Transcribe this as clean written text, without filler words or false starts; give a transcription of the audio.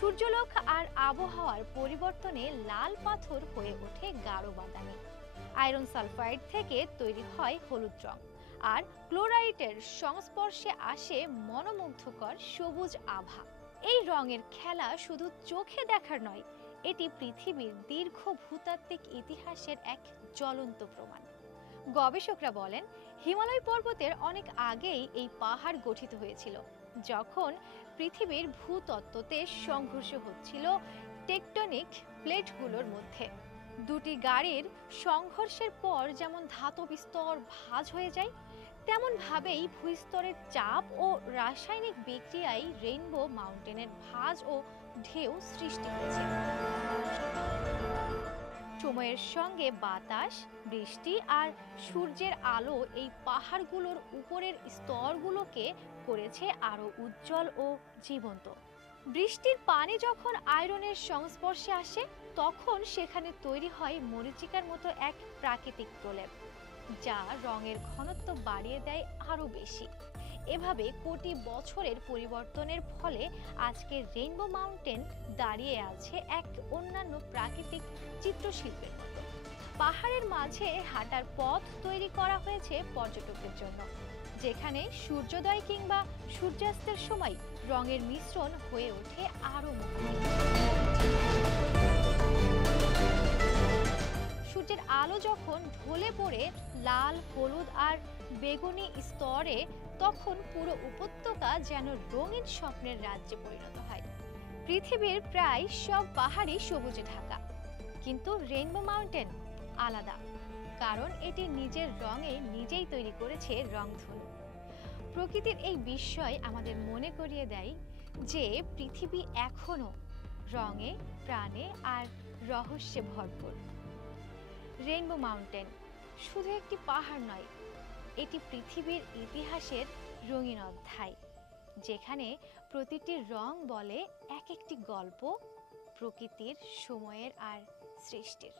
সূর্যালোক আর আবহাওয়ার পরিবর্তনে লাল পাথর হয়ে ওঠে গাঢ় বাদামি। আয়রন সালফাইড থেকে তৈরি হয় হলুদ রং, আর ক্লোরাইটের সংস্পর্শে আসে মনোমুগ্ধকর সবুজ আভা। এই রঙের খেলা শুধু চোখে দেখার নয়, এটি পৃথিবীর দীর্ঘ ভূতাত্ত্বিক ইতিহাসের এক জ্বলন্ত প্রমাণ। গবেষকরা বলেন, হিমালয় পর্বতের অনেক আগেই এই পাহাড় গঠিত হয়েছিল, যখন পৃথিবীর ভূতত্ত্বতে সংঘর্ষ হচ্ছিল টেকটনিক প্লেটগুলোর মধ্যে। দুটি গাড়ির সংঘর্ষের পর যেমন ধাতব স্তর ভাঁজ হয়ে যায়, তেমন ভাবেই ভূস্তরের চাপ ও রাসায়নিক বিক্রিয়ায় রেইনবো মাউন্টেনের ভাঁজ ও ঢেউ সৃষ্টি হয়েছে। সময়ের সঙ্গে বাতাস, বৃষ্টি আর সূর্যের আলো এই পাহাড়গুলোর উপরের স্তরগুলোকে করেছে আরো উজ্জ্বল ও জীবন্ত। বৃষ্টির পানি যখন আয়রনের সংস্পর্শে আসে, তখন সেখানে তৈরি হয় মরীচিকার মতো এক প্রাকৃতিক প্রলেপ, যা রঙের ঘনত্ব বাড়িয়ে দেয় আরো বেশি। এভাবে কোটি বছরের পরিবর্তনের ফলে আজকের রেইনবো মাউন্টেন দাঁড়িয়ে আছে এক অন্যান্য প্রাকৃতিক চিত্রশিল্পের মতো। পাহাড়ের মাঝে হাঁটার পথ তৈরি করা হয়েছে পর্যটকদের জন্য, যেখানে সূর্যোদয় কিংবা সূর্যাস্তের সময় রঙের মিশ্রণ হয়ে ওঠে আরো মুগ্ধকর। সূর্যের আলো যখন ঢলে পড়ে লাল, হলুদ আর বেগুনি স্তরে, তখন পুরো উপত্যকা যেন রঙিন স্বপ্নের রাজ্যে পরিণত হয়। পৃথিবীর প্রায় সব পাহাড়ই সবুজে ঢাকা, কিন্তু রেইনবো মাউন্টেন আলাদা, কারণ এটি নিজের রঙে নিজেই তৈরি করেছে রংধনু। প্রকৃতির এই বিস্ময় আমাদের মনে করিয়ে দেয় যে পৃথিবী এখনো রঙে, প্রাণে আর রহস্যে ভরপুর। রেইনবো মাউন্টেন শুধু একটি পাহাড় নয়, এটি পৃথিবীর ইতিহাসের রঙিন অধ্যায়, যেখানে প্রতিটি রং বলে এক একটি গল্প প্রকৃতির, সময়ের আর সৃষ্টির।